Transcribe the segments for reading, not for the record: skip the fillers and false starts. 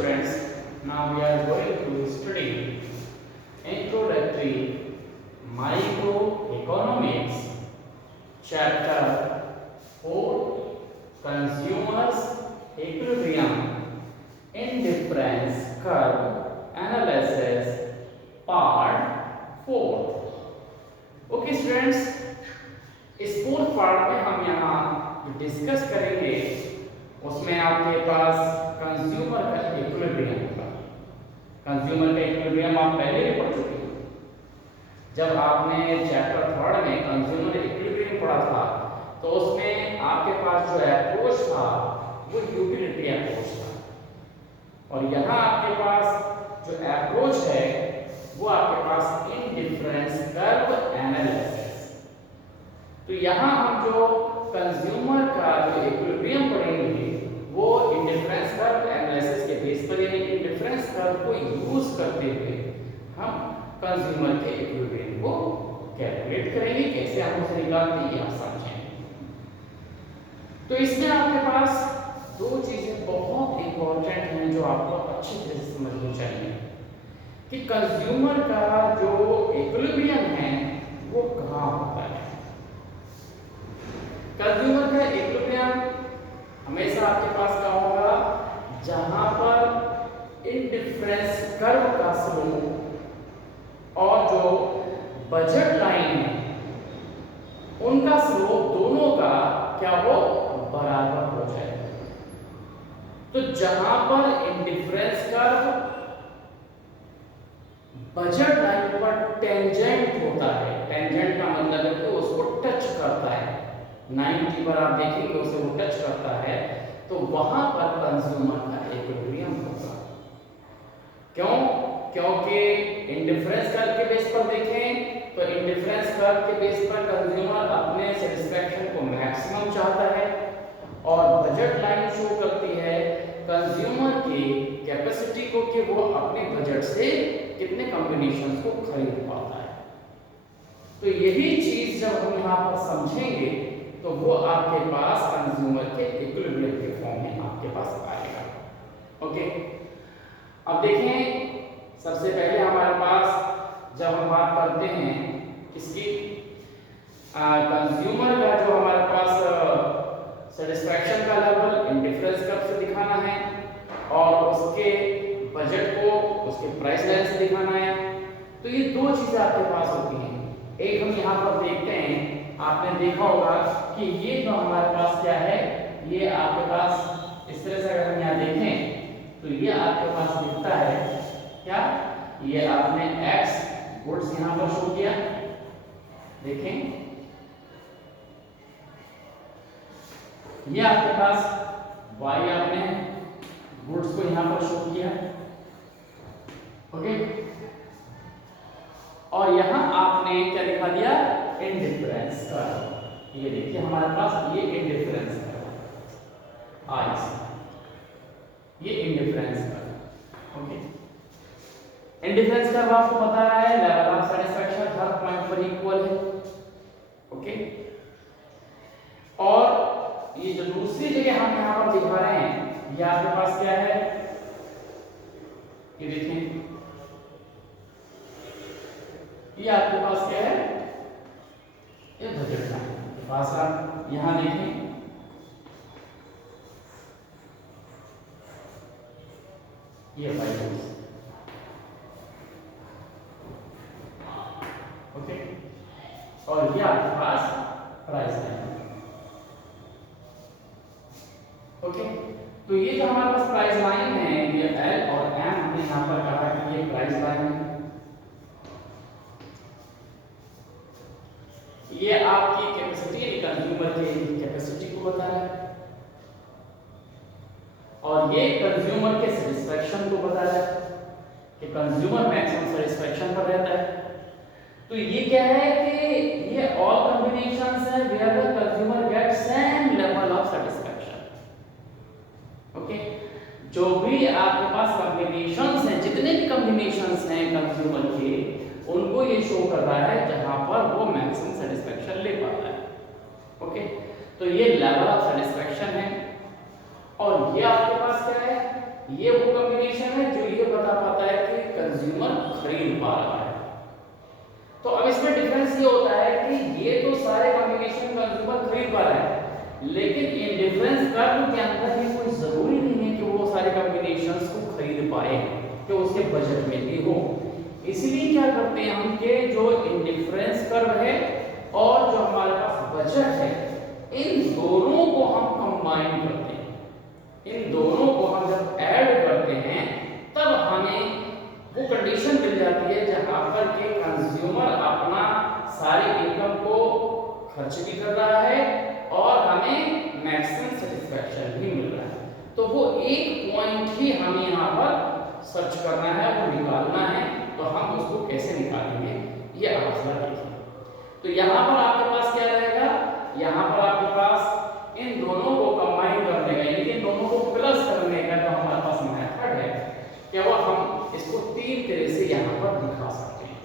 students, now we are going to study introductory microeconomics chapter 4 consumers equilibrium indifference curve analysis part 4. Okay students, इस fourth part में हम यहाँ discuss करेंगे उसमें आपके पास कंज्यूमर का इक्विलिब्रियम होगा। कंज्यूमर का इक्विलिब्रियम आप पहले भी पढ़ चुके हैं। जब आपने चैप्टर 3 में कंज्यूमर इक्विलिब्रियम पढ़ा था तो उसमें आपके पास जो अप्रोच था वो यूटिलिटी अप्रोच था, और यहाँ आपके पास जो अप्रोच है वो आपके पास इंडिफरेंस कर्व एनालिसिस। तो यहाँ हम जो कंज्यूमर का जो इक्विलिब्रियम पढ़ेंगे वो इंडिफरेंस कर्व एनालिसिस के बेस पर, यानी इंडिफरेंस कर्व को यूज करते हुए हम कंज्यूमर के इक्विलिब्रियम को कैलकुलेट करेंगे। कैसे हम उसे निकालते हैं ये आप समझें। तो इसमें आपके पास दो चीजें बहुत इंपॉर्टेंट हैं जो आपको अच्छी तरह से समझनी चाहिए कि कंज्यूमर का जो इक्विलिब्रियम है वो कहाँ होता है। कंज्यूमर का इक्विलिब्रियम हमेशा आपके पास क्या होगा, जहां पर इंडिफरेंस कर्व का स्लोप और जो बजट लाइन है उनका स्लोप दोनों का क्या हो, बराबर हो जाए। तो जहां पर इंडिफरेंस कर्व बजट लाइन पर टेंजेंट होता है, टेंजेंट का मतलब है कि उसको टच करता है, 90 पर आप देखेंगे उसे वो टच करता है, तो वहां पर कंज्यूमर का इक्विलिब्रियम होगा। क्यों? क्योंकि इंडिफरेंस कर्व के बेस पर देखें तो इंडिफरेंस कर्व के बेस पर कंज्यूमर अपने सेटिस्फैक्शन को मैक्सिमम चाहता है, और बजट लाइन शो करती है कंज्यूमर की कैपेसिटी को कि वो अपने बजट से कितने कॉम्बिनेशंस को खरीद पाता है। तो यही चीज जब हम यहाँ पर समझेंगे तो वो आपके पास कंज्यूमर के इक्विलिब्रियम के फॉर्म में आपके पास आएगा। ओके, अब देखें सबसे पहले हमारे पास जब हम बात करते हैं किसकी, कंज्यूमर का जो हमारे पास सेटिस्फैक्शन का लेवल इंडिफरेंस कर्व से दिखाना है और उसके बजट को उसके प्राइस लाइन से दिखाना है। तो ये दो चीजें आपके पास होती हैं। एक हम यहाँ पर देखते हैं, आपने देखा होगा कि ये जो हमारे पास क्या है, ये आपके पास इस तरह से अगर हम यहाँ देखें तो ये आपके पास दिखता है क्या, ये आपने x गुड्स यहाँ पर शो किया, देखें ये आपके पास y आपने गुड्स को यहाँ पर शो किया। ओके, और यहाँ आपने क्या दिखा दिया, इंडिफरेंस कर्व। ये देखिए हमारे पास ये इंडिफरेंस कर्व आई, ये indifference curve. Okay, indifference curve आपको पता है level of satisfaction her point पर इक्वल है। ओके, और ये जो दूसरी जगह हम यहाँ पर दिखा रहे हैं ये आपके पास क्या है, ये देखिए ये आपके पास क्या है, ये बजट लाइन। पास आप यहां देखें ये प्राइस, ओके, और ये आपके पास प्राइस लाइन। ओके, तो ये जो हमारे पास प्राइस लाइन है ये एल और एम, हमने यहां पर कहा कि ये प्राइस लाइन है। ये आपकी कैपेसिटी, कंज्यूमर की कैपेसिटी को बता रहा है, और ये कंज्यूमर के सेटिस्फैक्शन को बता रहा है कि कंज्यूमर मैक्सिमम सेटिस्फैक्शन पर रहता है। तो ये क्या है कि ये ऑल कॉम्बिनेशंस है where the consumer get same level of satisfaction. Okay, जो भी आपके पास कॉम्बिनेशंस हैं, जितने भी कॉम्बिनेशंस हैं कंज्यूमर के, उनको ये शो कर रहा है जहां पर वो मैक्सिमम सेटिस्फैक्शन ले पाता है। ओके, तो ये लेवल ऑफ सेटिस्फैक्शन है, और ये आपके पास क्या है, ये वो कॉम्बिनेशन खरीद पा रहा है। तो अब इसमें डिफरेंस ये होता है कि ये तो सारे कम्युनिकेशन कंज्यूमर खरीद पा रहा है, लेकिन इंडिफरेंस कर्व के अंदर ये कोई जरूरी नहीं है कि वो सारे कम्युनिकेशंस को खरीद पाए, कि उसके बजट में भी हो। इसलिए क्या करते हैं हम कि जो इंडिफरेंस कर्व है और जो हमारे पास बजट है, इन दोनों को हम कंबाइन करते हैं। इन दोनों को हम जब ऐड करते हैं तब हमें वो कंडीशन मिल जाती है जहां पर के कंज्यूमर अपना सारी इनकम को खर्च भी कर रहा है और हमें मैक्सिमम सेटिस्फैक्शन भी मिल रहा है। तो वो एक पॉइंट ही हमें यहाँ पर सर्च करना है, वो निकालना है। तो हम उसको कैसे निकालेंगे ये आप जरा देखिए। तो यहाँ पर आपके पास क्या रहेगा, यहाँ पर आपके पास इन दोनों को कंबाइन करने का, यानी इन दोनों को प्लस करने का जो हमारे पास मेथड है, केवल हम इसको तीन तरह से यहाँ पर दिखा सकते हैं।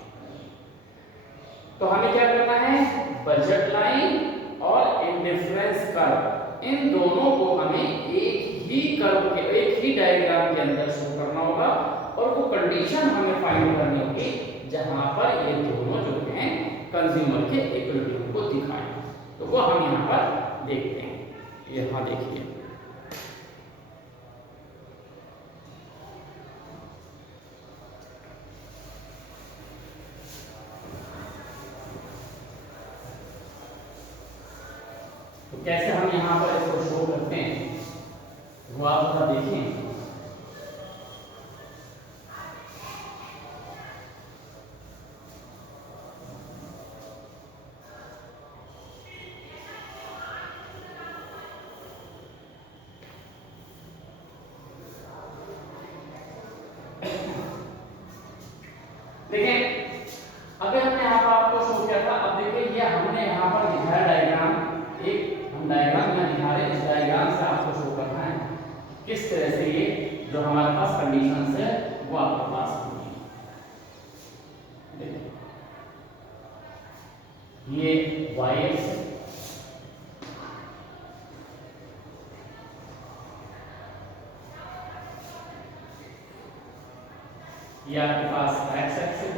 तो हमें क्या करना है, बजट लाइन और इंडिफरेंस कर्व, इन दोनों को हमें एक ही कर्व के, एक ही डायग्राम के अंदर शो करना होगा और वो कंडीशन हमें फाइंड करनी होगी जहां पर ये दोनों जो हैं कंज्यूमर के इक्विलिब्रियम को दिखाएं। तो वो हम यहाँ पर देखते हैं। यहाँ देखिए, तो कैसे हम यहाँ पर इसको शो करते हैं वो आप थोड़ा देखें। देखिए, अभी हमने यहाँ पर आपको शो किया था। अब देखिए, ये हमने यहाँ पर दिखाया डायग्राम, एक हम डायग्राम यहाँ दिखा रहे हैं। इस डायग्राम से आपको शो करना है किस तरह से ये जो हमारे पास कंडीशंस है वो आपके पास होगी। देखिए, ये y एक्स है, ये आपके पास x एक्स है,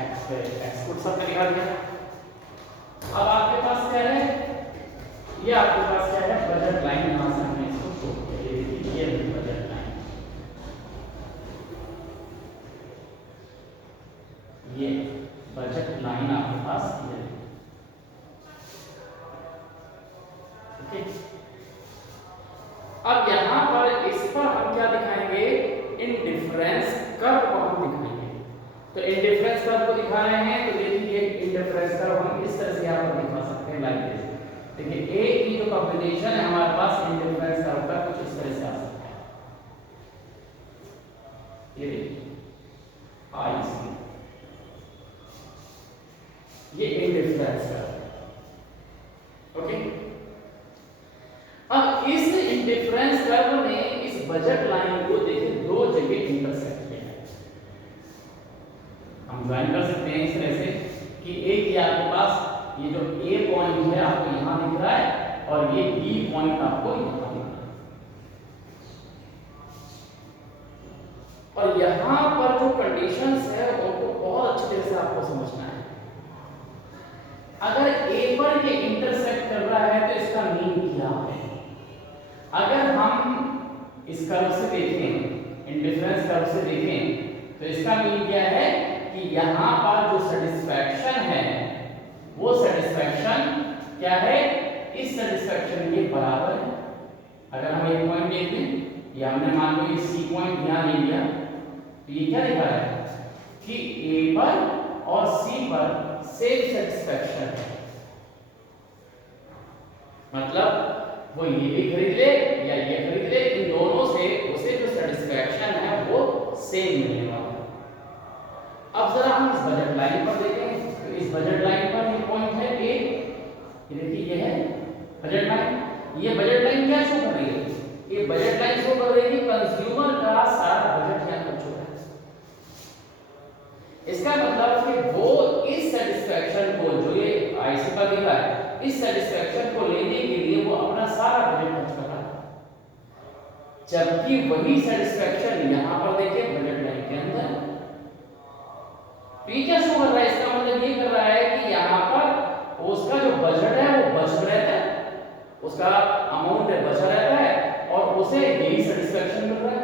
x पे x पुट सब लिखा दिया। अब आपके पास क्या है, ये आपके पास क्या है, बजट लाइन। यहां से हमने इसको शो किया, ये देखिए, ये बजट लाइन, ये बजट लाइन आपके पास ये है। ओके, अब यहां पर इस पर हम क्या दिखाएंगे, इंडिफरेंस कर्व को हम दिखाएंगे। तो इंडिफरेंस कर्व को दिखा रहे हैं, तो देखिए इंडिफरेंस कर्व हम इस तरह से यहां पर दिखा सकते हैं, लाइक दिस। देखिए, ए की जो कॉम्बिनेशन है हमारे पास इंडिफरेंस कर्व का कुछ इस तरह से आ सकता है। ये देखिए, आई सी, ये इंडिफरेंस कर्व। ओके, अब इस इंडिफरेंस कर्व ने इस बजट लाइन को देखिए दो जगह इंटरसेक्ट किया है। हम ज्वाइन कर सकते हैं इस तरह से कि एक ही आपके पास ये जो ए पॉइंट है आपको यहां दिख रहा है और ये बी पॉइंट आपको यहां दिख रहा है, और यहां पर जो कंडीशंस है उनको बहुत अच्छी तरह से आपको समझना है। अगर ए पर ये इंटरसेक्ट कर रहा है तो इसका मीन क्या है। अगर हम इस कर्व से देखें, इंडिफरेंस कर्व से देखें, तो इसका मीन क्या है कि यहां पर जो सेटिस्फैक्शन है वो सेटिस्फैक्शन क्या है, इस सेटिस्फैक्शन के बराबर है। अगर हम एक पॉइंट देख लें, या हमने मान लो ये सी पॉइंट यहां ले लिया, तो ये क्या दिखा रहा है कि ए पर और सी पर सेम सेटिस्फैक्शन है। मतलब वो ये भी खरीद ले या ये खरीद ले, इन दोनों से उसे जो सेटिस्फैक्शन है वो सेम मिलने वाला है। अब जरा हम इस बजट लाइन पर देखें, तो इस बजट लाइन पर ये पॉइंट है ए, ये देखिए ये है बजट लाइन। ये बजट लाइन क्या शो कर रही है, ये बजट लाइन शो कर रही है कि कंज्यूमर का सारा बजट यहां खर्च हो रहा है। इसका मतलब कि वो इस सेटिस्फैक्शन को, जो ये आईसी पर दिखा है, इस सेटिस्फैक्शन को लेने के लिए वो अपना सारा बजट खर्च कर रहा है। जबकि वही सेटिस्फेक्शन यहां पर देखिए बजट लाइन के अंदर। तो ये क्या शो कर रहा है, इसका मतलब ये कर रहा है कि यहां पर उसका जो बजट है वो बच रहता है, उसका अमाउंट बचा रहता है और उसे यही सेटिस्फेक्शन मिल रहा है।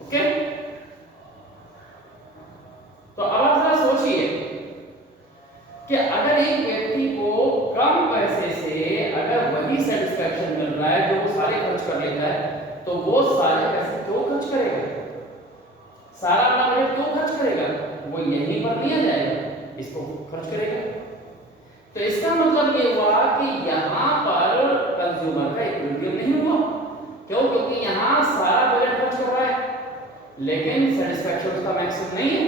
ओके, तो अब आप जरा सोचिए कि अगर एक व्यक्ति को कम पैसे से अगर वही सेटिस्फेक्शन मिल रहा है जो वो सारे खर्च कर लेता है, तो वो सारे पैसे क्यों खर्च करेगा, सारा अपना बजट क्यों खर्च करेगा, वो यहीं पर नहीं आ जाएगा, इसको खर्च करेगा। तो इसका मतलब ये हुआ कि यहां पर कंज्यूमर का इक्विलिब्रियम नहीं हुआ। क्यों? क्योंकि यहां सारा बजट खर्च कर रहा है लेकिन सेटिस्फेक्शन उसका मैक्सिमम नहीं है।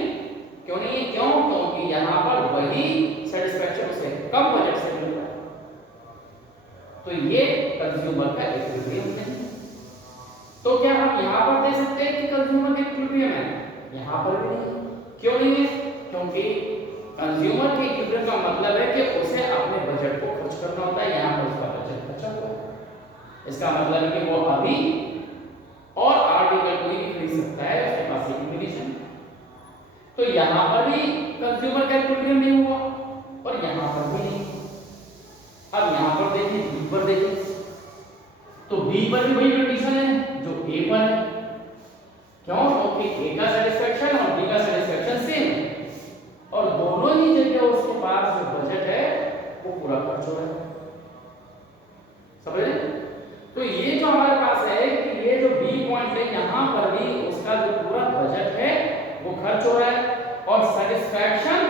क्यों नहीं है? क्यों? क्योंकि यहां पर वही सेटिस्फेक्शन उसे कम बजट से मिल रहा है। तो ये कंज्यूमर का इक्विलिब्रियम नहीं। तो क्या हम यहां पर दे सकते हैं कि कंज्यूमर का इक्विलिब्रियम है? यहां पर भी नहीं। क्यों नहीं है? क्योंकि कंज्यूमर के इक्विलिब्रियम का मतलब है कि उसे अपने बजट को खर्च करना होता है, यहां पर उसका बजट बचा हुआ है। इसका मतलब है कि वो अभी और आर्टिकल कोई भी खरीद सकता है, उसके पास ये कॉम्बिनेशन। तो यहां पर भी कंज्यूमर का इक्विलिब्रियम नहीं हुआ और यहां पर भी नहीं। अब यहां पर देखिए, बी पर देखिए, तो बी पर भी वही कंडीशन है जो ए पर है। क्यों? क्योंकि ए का सेटिस्फेक्शन और बी का सेटिस्फेक्शन सेम है और दोनों ही जगह उसके पास जो बजट है वो पूरा खर्च हो रहा है। समझ रहे? तो ये जो हमारे पास है कि ये जो बी पॉइंट है, यहां पर भी उसका जो पूरा बजट है वो खर्च हो रहा है और सेटिस्फेक्शन,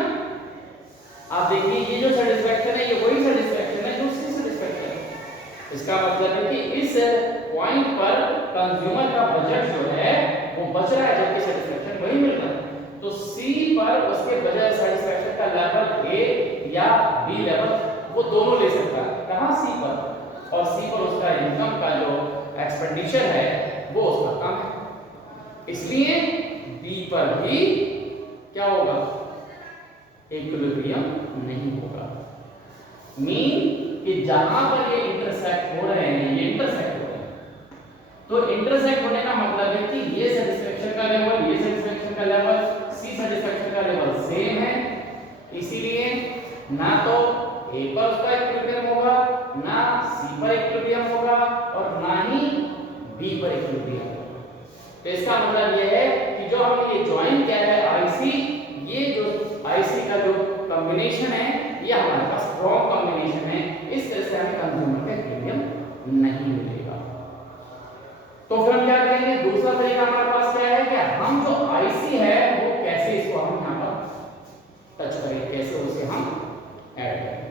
आप देखिए ये जो सेटिस्फेक्शन है ये वही सेटिस्फेक्शन है जो उसकी सेटिस्फेक्शन है। इसका मतलब है कि इस पॉइंट पर कंज्यूमर का बजट जो है वो बच रहा है जबकि सेटिस्फेक्शन वही मिल रहा है। तो सी पर उसके बजाय सेटिस्फेक्शन का लेवल ए या बी लेवल वो दोनों ले सकता है। कहां? सी पर। और सी पर उसका इनकम का जो एक्सपेंडिचर है वो उसका कम है, इसलिए बी पर भी क्या होगा? इक्विलिब्रियम नहीं होगा। मीन कि जहां पर ये इंटरसेक्ट हो रहे हैं, ये इंटरसेक्ट हो रहे हैं, तो इंटरसेक्ट होने का मतलब है कि ये सेटिस्फेक्शन का लेवल, ये सेटिस्फेक्शन का लेवल, सी सेटिस्फेक्शन का लेवल सेम है, इसीलिए ना तो ए पर उसका इक्विलिब्रियम होगा, ना सी पर इक्विलिब्रियम होगा और ना ही बी पर इक्विलिब्रियम होगा। तो इसका मतलब यह है कि जो हमने ये ज्वाइन किया है आईसी, ये जो आईसी का जो कॉम्बिनेशन है ये हमारे पास रॉन्ग कॉम्बिनेशन है, इस तरह से हमें कंज्यूमर का इक्विलिब्रियम नहीं मिलेगा। तो फिर हम क्या करेंगे? दूसरा तरीका हमारे पास क्या है कि हम जो आईसी है वो कैसे इसको हम यहां पर टच करें, कैसे उसे हम ऐड करें।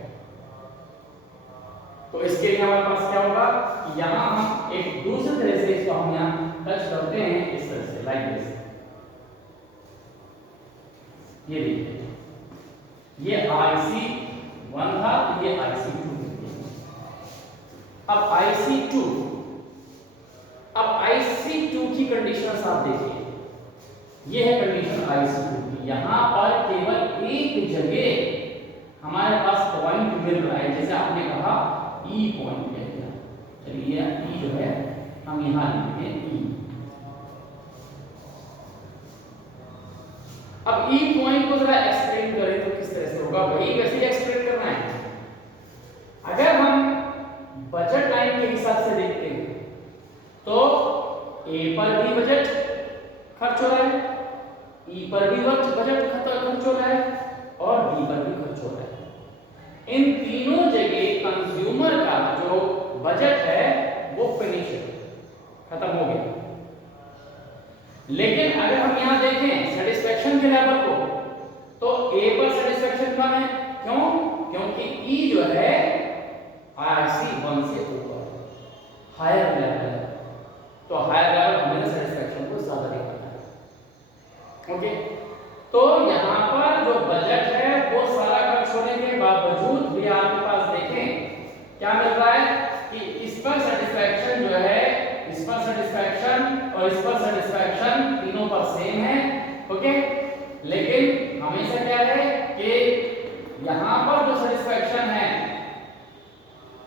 तो इसके लिए हमारे पास क्या होगा कि यहां हम एक दूसरे तरह से इसको हम यहां टच करते हैं, इस तरह से, लाइक दिस। ये देखिए, ये IC1 था, ये IC2। अब IC2, अब IC2 की कंडीशंस आप देखिए, ये है कंडीशन IC2 की। यहां पर केवल एक जगह हमारे पास पॉइंट मिल रहा है, जैसे आपने कहा ई पॉइंट है। चलिए ई जो है हम यहां लिखते हैं ई। अब ई पॉइंट को जरा एक्सप्लेन करें तो किस तरह से होगा, वही वैसे ही एक्सप्लेन करना है। अगर हम बजट लाइन के हिसाब से देखते हैं तो ए पर भी बजट खर्च हो रहा है, ई पर भी बजट खर्च हो रहा है और बी पर भी खर्च हो रहा है। इन तीनों जगह कंज्यूमर का जो बजट है वो फिनिश है, खत्म हो गया। लेकिन अगर हम यहां देखें सेटिस्फेक्शन के लेवल को, तो ए पर सेटिस्फेक्शन कम है। क्यों? क्योंकि ई जो है IC1 से ऊपर हायर लेवल है, तो हायर लेवल हमें सेटिस्फेक्शन को ज्यादा दिखाता है। ओके, तो यहां पर जो बजट है वो सारा खर्च होने के बावजूद भी आपके पास देखें क्या मिल रहा है कि इस पर सेटिस्फेक्शन जो है, इस पर सेटिस्फेक्शन और इस पर सेटिस्फेक्शन तीनों पर सेम है। ओके, लेकिन हमेशा क्या है कि यहां पर जो सेटिस्फेक्शन है,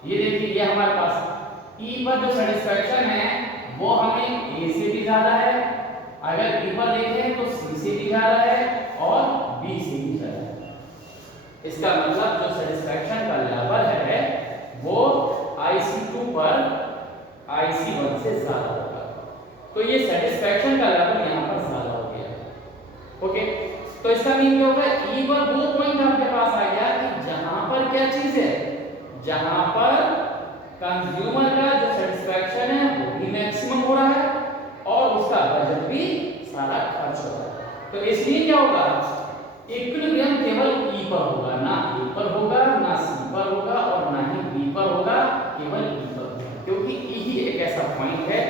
ये देखिए, ये हमारे पास ई पर जो सेटिस्फेक्शन है वो हमें ए से भी ज्यादा है, अगर बी पर देखें तो सी से भी ज्यादा है और बी से भी ज्यादा है। इसका मतलब जो सेटिस्फेक्शन का लेवल है वो IC2 पर IC1 से ज्यादा होगा। तो ये सेटिस्फेक्शन का लेवल यहाँ पर ज्यादा हो गया। ओके, तो इसका मीन क्या होगा, ई पर वो पॉइंट आपके पास आ गया कि जहां पर क्या चीज है, जहां पर कंज्यूमर का जो सेटिस्फेक्शन है वो भी मैक्सिमम हो रहा है और उसका बजट भी सारा खर्च हो रहा है। तो इसलिए क्या होगा, इक्विलिब्रियम केवल ई पर होगा, ना ए पर होगा, ना सी पर होगा और ना ही बी पर होगा, केवल ई पर होगा, क्योंकि ई ही एक ऐसा पॉइंट है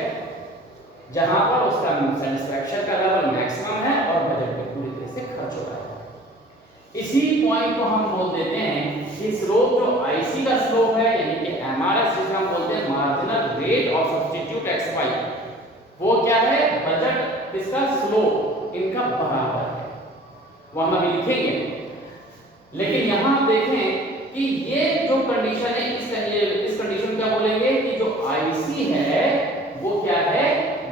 जहां पर उसका सेटिस्फेक्शन का लेवल मैक्सिमम है और बजट भी पूरी तरह से खर्च हो रहा है। इसी पॉइंट को हम बोल देते हैं कि स्लोप जो IC का स्लोप है यानी कि MRS जिसे हम बोलते हैं marginal rate of substitute XY, वो क्या है, बजट इसका स्लोप इनका बराबर है, वो हम अभी लिखेंगे। लेकिन यहां आप देखें कि ये जो कंडीशन है, इस कंडीशन क्या बोलेंगे कि जो IC है वो क्या है,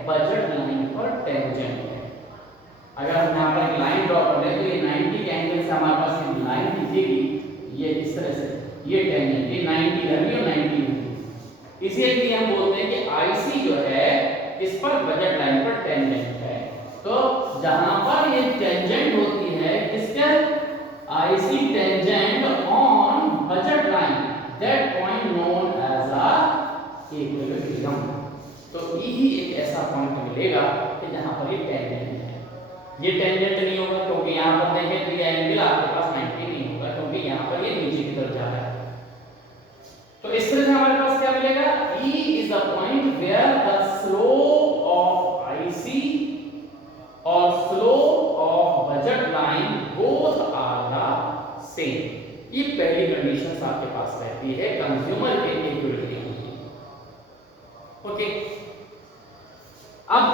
बजट लाइन पर टेंजेंट है। अगर हम यहाँ पर एक लाइन ड्रॉ कर लें तो ये 90 के एंगल से हमारे पास एक लाइन दिखेगी, ये इस तरह से, ये टेंजेंट, ये 90 है और 90 है। इसीलिए हम बोलते हैं कि IC जो है इस पर बजट लाइन पर टेंजेंट है। तो जहां पर ये टेंजेंट होती है किसके, IC tangent on budget line, that point known as a equilibrium. तो ई ही एक ऐसा पॉइंट मिलेगा कि जहां पर ये टेंजेंट है। ये टेंजेंट नहीं होगा क्योंकि यहां पर देखें तो ये एंगल आपके पास 90 नहीं होगा, क्योंकि यहां पर ये नीचे की तरफ जा रहा है। तो इस तरह से हमारे पास क्या मिलेगा, E is the point where the slope of IC और slope of budget line both are the same। ये पहली कंडीशन आपके पास रहती है कंज्यूमर के इक्विलिब्रियम की। ओके, अब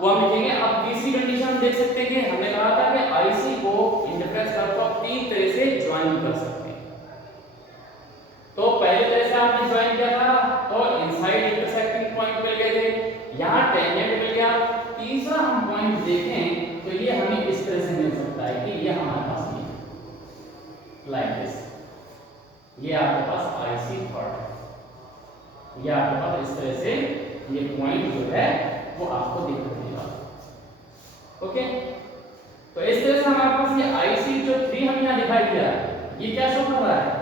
वो हम लिखेंगे। अब तीसरी कंडीशन हम देख सकते हैं कि हमने कहा था कि IC को इंटरफेरेंस कर्व को आप तीन तरह से ज्वाइन कर सकते हैं। तो पहले तरह से आपने ज्वाइन किया था तो इनसाइड इंटरसेक्टिंग पॉइंट मिल गए थे, यहां टेंजेंट मिल गया। तीसरा हम पॉइंट देखें तो ये हमें इस तरह से मिल सकता है कि ये हमारे पास ये लाइक दिस, ये आपके पास IC थर्ड है, ये आपके पास इस तरह से ये पॉइंट जो है वो आपको दिख देगा। ओके, तो इस तरह से हमारे पास ये IC जो 3 हम यहां दिखाई दिया, ये क्या शो कर रहा है,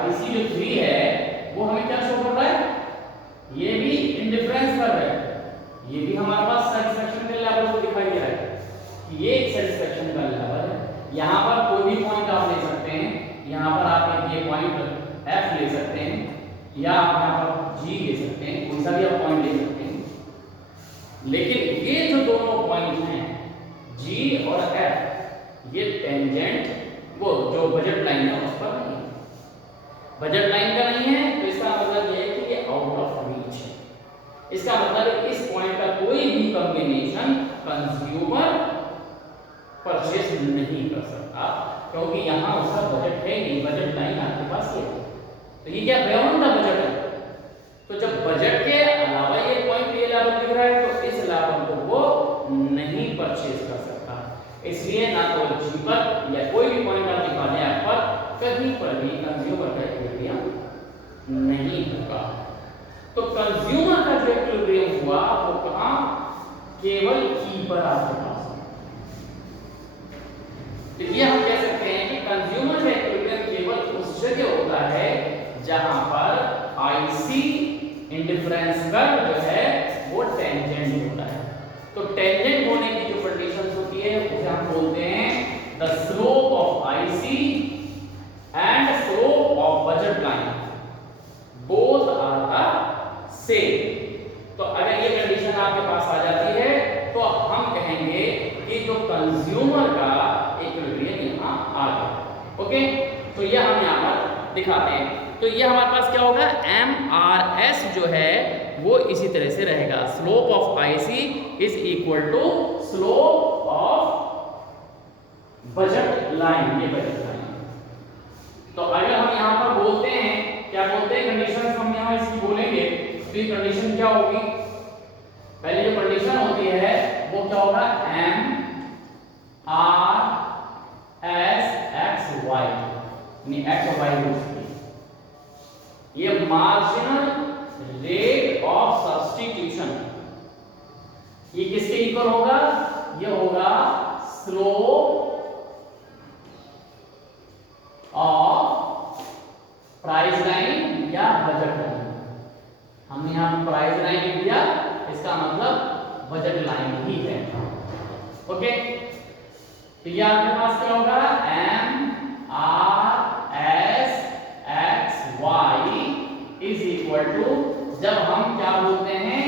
IC जो 3 है वो हमें क्या शो कर रहा है, ये भी इंडिफरेंस कर रहा है, ये भी हमारे पास सेटिस्फेक्शन के लेवल को दिखाई दे रहा है कि ये एक सेटिस्फेक्शन का लेवल है। यहां पर कोई भी पॉइंट आप ले सकते हैं, यहां पर आप ये पॉइंट F ले सकते हैं या आप यहां पर G ले सकते हैं, कोई सा भी आप पॉइंट ले सकते हैं। लेकिन ये जो दोनों पॉइंट हैं G और F, ये टेंजेंट वो जो बजट लाइन है उस पर नहीं है, बजट लाइन का नहीं है। तो इसका मतलब ये है कि ये आउट ऑफ रीच है। इसका मतलब इस पॉइंट का कोई भी कॉम्बिनेशन कंज्यूमर परचेज नहीं कर सकता, क्योंकि यहां उसका बजट है नहीं, बजट लाइन आपके पास ये है। तो ये क्या बियॉन्ड द बजट है। तो जब बजट के अलावा ये पॉइंट ये लेवल दिख रहा है तो इस लेवल को वो नहीं परचेज कर सकता, इसलिए ना तो G पर या कोई भी पॉइंट आप निकालें आप पर, कहीं पर भी कंज्यूमर का इक्विलिब्रियम नहीं होगा। तो कंज्यूमर का जो इक्विलिब्रियम हुआ वो कहां, केवल E पर आपके पास। तो ये हम कह सकते हैं कि कंज्यूमर का इक्विलिब्रियम केवल उस जगह होता है जहां पर IC इंडिफरेंस कर्व जो है वो टेंजेंट होता है। तो टेंजेंट होने की जो कंडीशंस होती है उसे हम बोलते हैं the slope of IC and slope of budget line both are the same. तो अगर ये कंडीशन आपके पास आ जाती है तो हम कहेंगे कि जो कंज्यूमर का इक्विलिब्रियम यहां आ गया। ओके, तो ये हम यहां पर दिखाते हैं। तो ये हमारे पास क्या होगा, MRS जो है वो इसी तरह से रहेगा, slope of IC is equal to slope of budget line, ये बजट लाइन। तो अगर हम यहाँ पर बोलते हैं, क्या बोलते हैं कंडीशन हम यहाँ इसकी बोलेंगे तो ये कंडीशन क्या होगी? पहले जो कंडीशन होती है वो क्या होगा? M R S X Y, यानी एक्स और वाई रूट्स की। ये मार्जिनल रेट ऑफ सब्स्टिट्यूशन, ये किसके इक्वल होगा? ये होगा स्लोप ऑफ प्राइस लाइन या बजट लाइन। हमने यहां प्राइस लाइन लिख दिया, इसका मतलब बजट लाइन ही है। ओके, तो ये आपके पास क्या होगा? M R S X Y is equal to, जब हम क्या बोलते हैं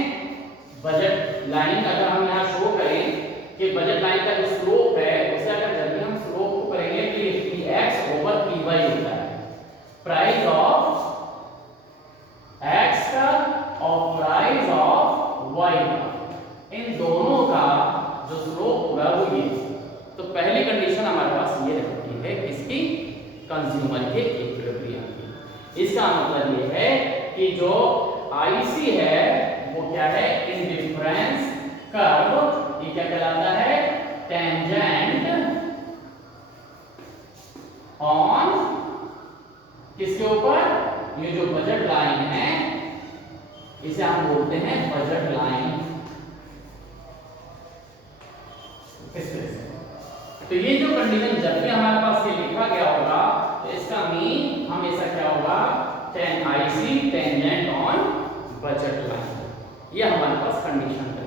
बजट लाइन, अगर हम यहां शो करें कि बजट लाइन का जो स्लोप है उसे अगर जब भी हम स्लोप को करेंगे तो ये px ओवर py होता है, प्राइस ऑफ x का और प्राइस ऑफ y का, इन दोनों का जो स्लोप होगा वो ये। तो पहली कंडीशन हमारे पास ये रहती है किसकी? कंज्यूमर के इक्विलिब्रियम की। इसका मतलब ये है कि जो IC है वो क्या है? Indifference curve. ये क्या कहलाता है? टेंजेंट ऑन किसके ऊपर? ये जो बजट लाइन है इसे हम बोलते हैं बजट लाइन। इस तरह से तो ये जो कंडीशन जब भी हमारे पास ये लिखा गया होगा तो इसका मीन हमेशा क्या होगा? Ten IC tangent on budget line. ये हमारे पास कंडीशन है।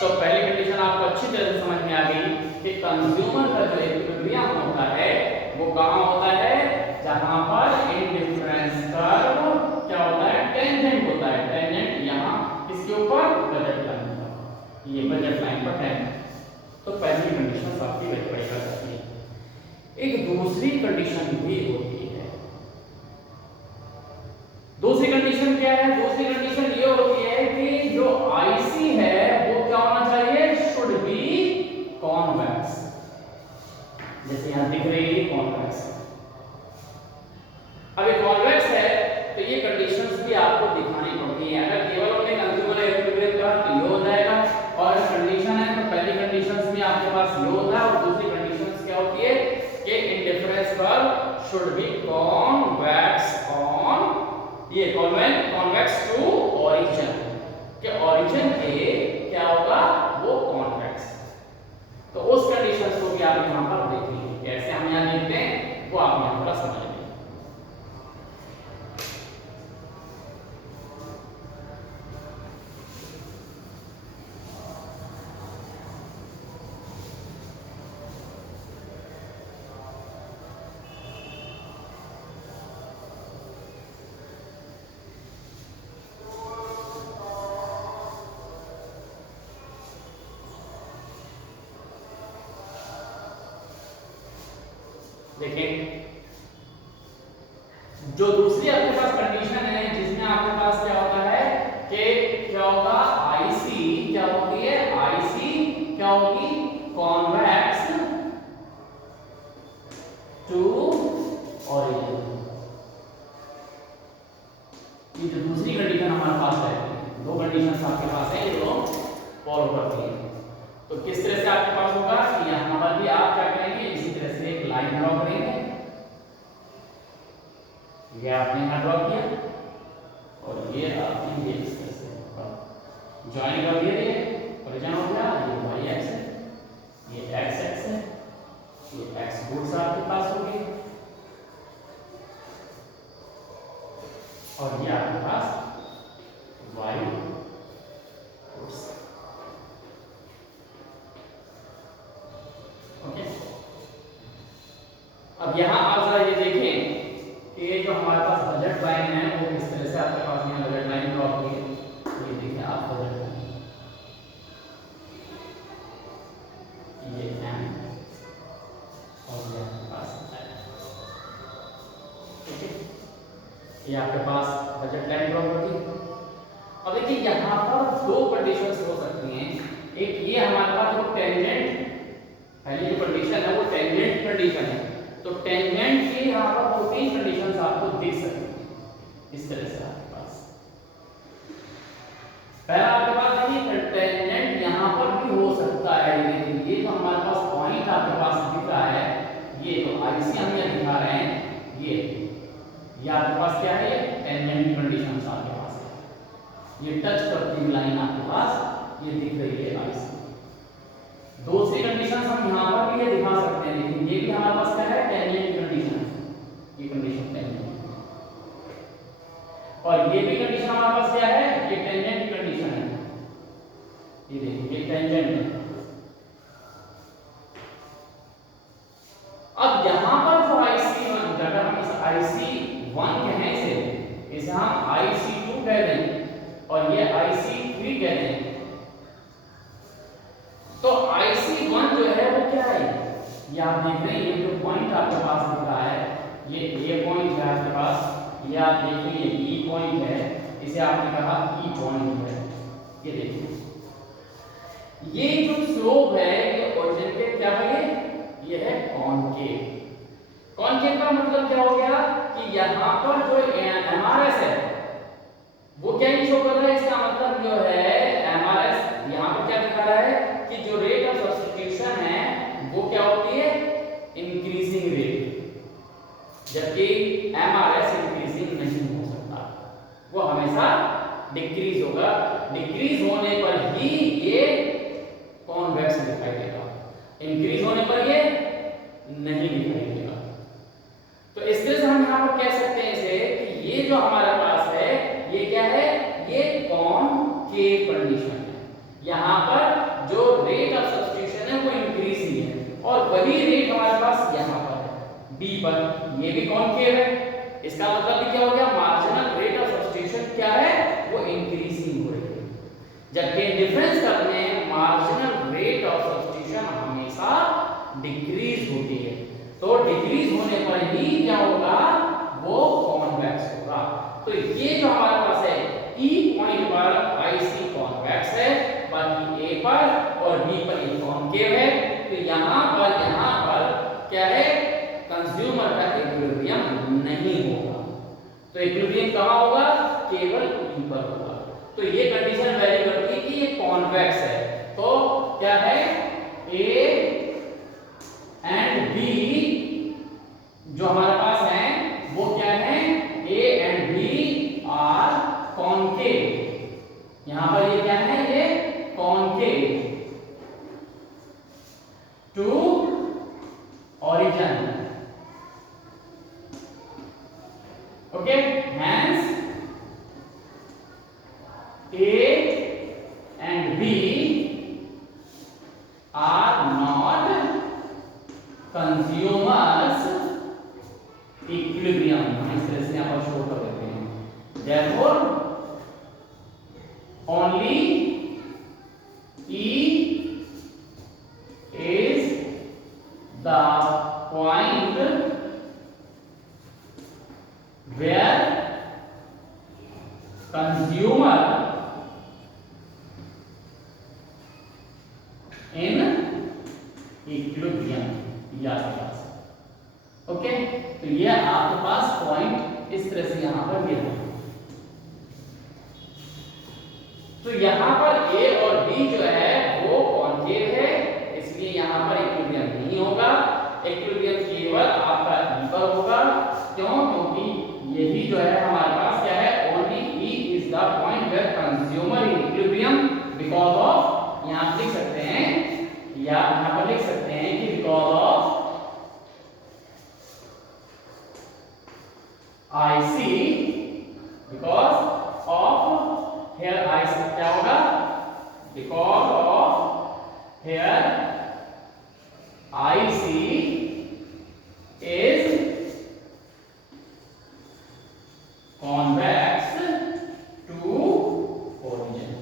तो पहली कंडीशन आपको अच्छी तरह से समझ में आ गई कि कंज्यूमर का जो इक्विलिब्रियम होता है वो कहां होता है? जहां पर इंडिफरेंस कर्व क्या होता है? टेंजेंट होता है। टेंजेंट यहां किसके ऊपर? बजट लाइन पर। ये बजट लाइन पर टेंजेंट। तो पहली कंडीशन आपकी वेरीफाई कर सकती है। एक दूसरी कंडीशन भी होती है। दूसरी कंडीशन क्या है? दूसरी कंडीशन ये होती है कि जो IC है वो क्या होना चाहिए? Should be convex. जैसे यहां दिख रही है कॉन्वेक्स। अब ये कॉन्वेक्स है तो ये कंडीशंस भी आपको दिखानी पड़ती है। अगर केवल हमने कंज्यूमर इक्विलिब्रियम कहा तो ये हो जाएगा, और कंडीशन है तो पहली कंडीशंस में आपके पास ये होता है और दूसरी कंडीशंस क्या होती है कि indifference curve should be convex on, ये कॉन्वेक्स टू ओरिजिन, के ओरिजिन के क्या होगा? वो कॉन्वेक्स। तो उस कंडीशंस को भी आप यहां पर देखेंगे, कैसे हम यहां लिखते हैं वो आप यहां पर समझ लेंगे। देखें, जो दूसरी आपके पास कंडीशन है जिसमें आपके पास क्या होता है कि क्या होगा? IC क्या होती है? IC क्या होगी? Convex to origin. ये जो दूसरी कंडीशन हमारे पास है, दो कंडीशंस आपके पास है, ये दोनों फॉलो करती है। तो किस तरह से आपके पास होगा कि यहां पर भी आप क्या करेंगे? इसी तरह से एक लाइन ड्रॉ करेंगे। ये आपने यहां ड्रॉ किया और ये आपने ये इस तरह से ज्वाइन कर दिया। ओरिजिन हो गया, ये y एक्स है, ये x एक्स है, ये x रूट्स आपके पास हो गए और ये आपके पास y रूट्स। ओके, अब यहां आप जरा ये देखें कि ये जो हमारे पास बजट लाइन है वो किस तरह से आपके पास यहां बजट लाइन ड्रॉ की है। ये देखिए आप बजट लाइन, ये m और ये आपके पास है, ठीक है, ये आपके पास बजट लाइन ड्रॉ कर दी। अब देखिए यहां पर दो कंडीशंस हो सकती हैं। एक ये हमारे पास जो टेंजेंट, पहली जो कंडीशन है वो टेंजेंट कंडीशन है, तो टेंजेंट की यहां पर दो तीन कंडीशंस आपको दिख सकती हैं इस तरह से आपके पास। पास क्या है, टेंजेंट की कंडीशन आपके पास है। ये टच करती हुई लाइन आपके पास ये दिख रही है IC। दूसरी कंडीशन हम यहाँ पर भी ये दिखा सकते हैं, लेकिन ये भी हमारे पास क्या है, टेंजेंट की कंडीशन है। ये कंडीशन टेंजेंट, और ये भी कंडीशन हमारे पास क्या है, ये टेंजेंट की कंडीशन है। ये देखिए ये टेंजेंट है। अब यहाँ पर जो IC1, अगर हम इस IC1 कहें इसे हम IC2 कह दें और ये IC3 कह दें, तो IC1 जो है वो क्या है, ये आप देख रहे हैं, ये जो पॉइंट आपके पास दिख रहा है, ये A पॉइंट है आपके पास, ये आप देख रहे हैं E पॉइंट है, इसे आपने कहा E पॉइंट है। ये देखिए ये जो स्लोप है ये ओरिजिन पे क्या है, ये है कॉनकेव। कॉनकेव का मतलब क्या हो गया कि यहाँ पर जो MRS है वो क्या शो कर रहा है, इसका मतलब जो है MRS यहाँ पर क्या दिखा रहा है कि जो रेट ऑफ सब्स्टिट्यूशन है वो क्या होती है, इंक्रीजिंग रेट, जबकि MRS इंक्रीजिंग नहीं हो सकता, वो हमेशा डिक्रीज होगा। डिक्रीज होने पर ही ये कॉन्वेक्स दिखाई देगा, इंक्रीज होने पर ये नहीं दिखाई देगा। तो इसके से हम यहाँ पर कह सकते हैं इसे कि ये जो हमारे पास है ये क्या है, ये कॉनकेव कंडीशन है। यहाँ पर जो रेट ऑफ सब्स्टिट्यूशन है वो इंक्रीज ही है, और वही रेट हमारे पास यहाँ पर है B पर, ये भी कॉनकेव है। इसका मतलब भी क्या हो गया, मार्जिनल रेट ऑफ सब्स्टिट्यूशन क्या है, वो इंक्रीजिंग हो रही है, जबकि डिफरेंस कट में मार्जिनल रेट ऑफ सब्स्टिट्यूशन हमेशा डिक्रीज होती है। तो डिक्रीज होने पर ही क्या होगा, वो कॉन्वेक्स होगा। तो ये जो हमारे पास है E पॉइंट पर IC कॉन्वेक्स है, बाकी A पर और B पर ये कॉनकेव है। तो यहाँ पर क्या है, कंज्यूमर का इक्विलिब्रियम नहीं होगा। तो इक्विलिब्रियम कहाँ होगा, केवल E पर होगा। तो ये कंडीशन वेरी करती है कि ये कॉन्वेक्स है। तो क्या है, A एंड B जो हमारे पास है वो क्या है, A and B are concave. यहां पर ये क्या है, ये concave to origin, okay, hence A and B are not consumers equilibrium। इस तरह से यहाँ पर शो कर देते हैं, therefore only E is the point where consumer in equilibrium, या ओके। तो ये आपके पास पॉइंट इस तरह से यहां पर गिरा। तो यहां पर A और B जो है वो कॉनकेव है, इसलिए यहां पर इक्विलिब्रियम नहीं होगा। इक्विलिब्रियम केवल आपका E पर होगा। क्यों, क्योंकि यही जो है हमारे पास क्या है, only E is the point where consumer in equilibrium because of, यहां लिख सकते हैं या यहां पर लिख सकते हैं कि because of IC, because of here IC क्या होगा, because of here IC is convex to origin।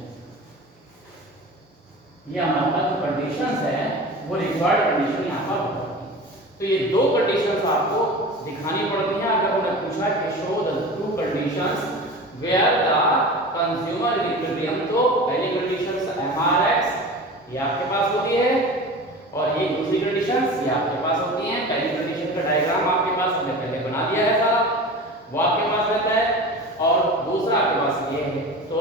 ये हमारे पास जो कंडीशंस है वो रिक्वायर्ड कंडीशन यहाँ पर होगा। तो ये दो कंडीशंस आपको दिखानी पड़ती हैं। अगर उन्हें पूछा कि show the two conditions where the consumer equilibrium, तो पहली कंडीशन MRX ये आपके पास होती है, और ये दूसरी कंडीशंस ये आपके पास होती हैं। पहली कंडीशन का डायग्राम आपके पास हमने पहले बना दिया है सारा, वो आपके पास रहता है, और दूसरा आपके पास ये है। तो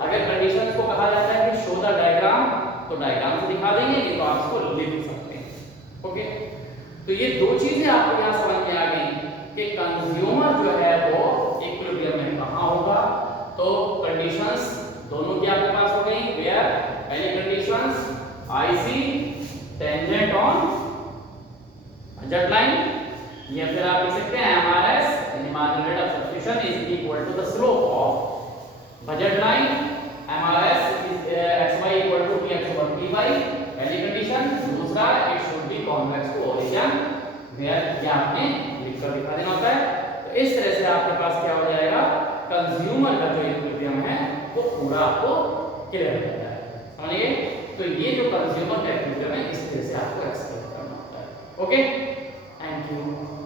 अगर कंडीशंस को कहा जाता है कि शो द डायग्राम, तो डायग्राम से दिखा देंगे, नहीं तो आप इसको लिख सकते हैं। ओके, तो ये दो चीजें आपको यहाँ समझ में आ गई कि कंज्यूमर जो है वो इक्विलिब्रियम में कहाँ होगा। तो कंडीशंस दोनों की आपके पास हो गई। वेयर पहली conditions IC tangent on budget line, या फिर आप लिख सकते हैं MRS यानी marginal rate of substitution is equal to the slope of budget line. MRS is xy equal to px over py पहली कंडीशन। दूसरा it should be convex to origin, where ये आपने लिखकर दिखा देना होता है। तो इस तरह से आपके पास क्या हो जाएगा, कंज्यूमर का जो इक्विलिब्रियम है वो पूरा आपको क्लियर हो जाता है। समझिए, तो ये जो कंज्यूमर का इक्विलिब्रियम है इस तरह से आपको एक्सप्लेन करना होता है। Okay, thank you.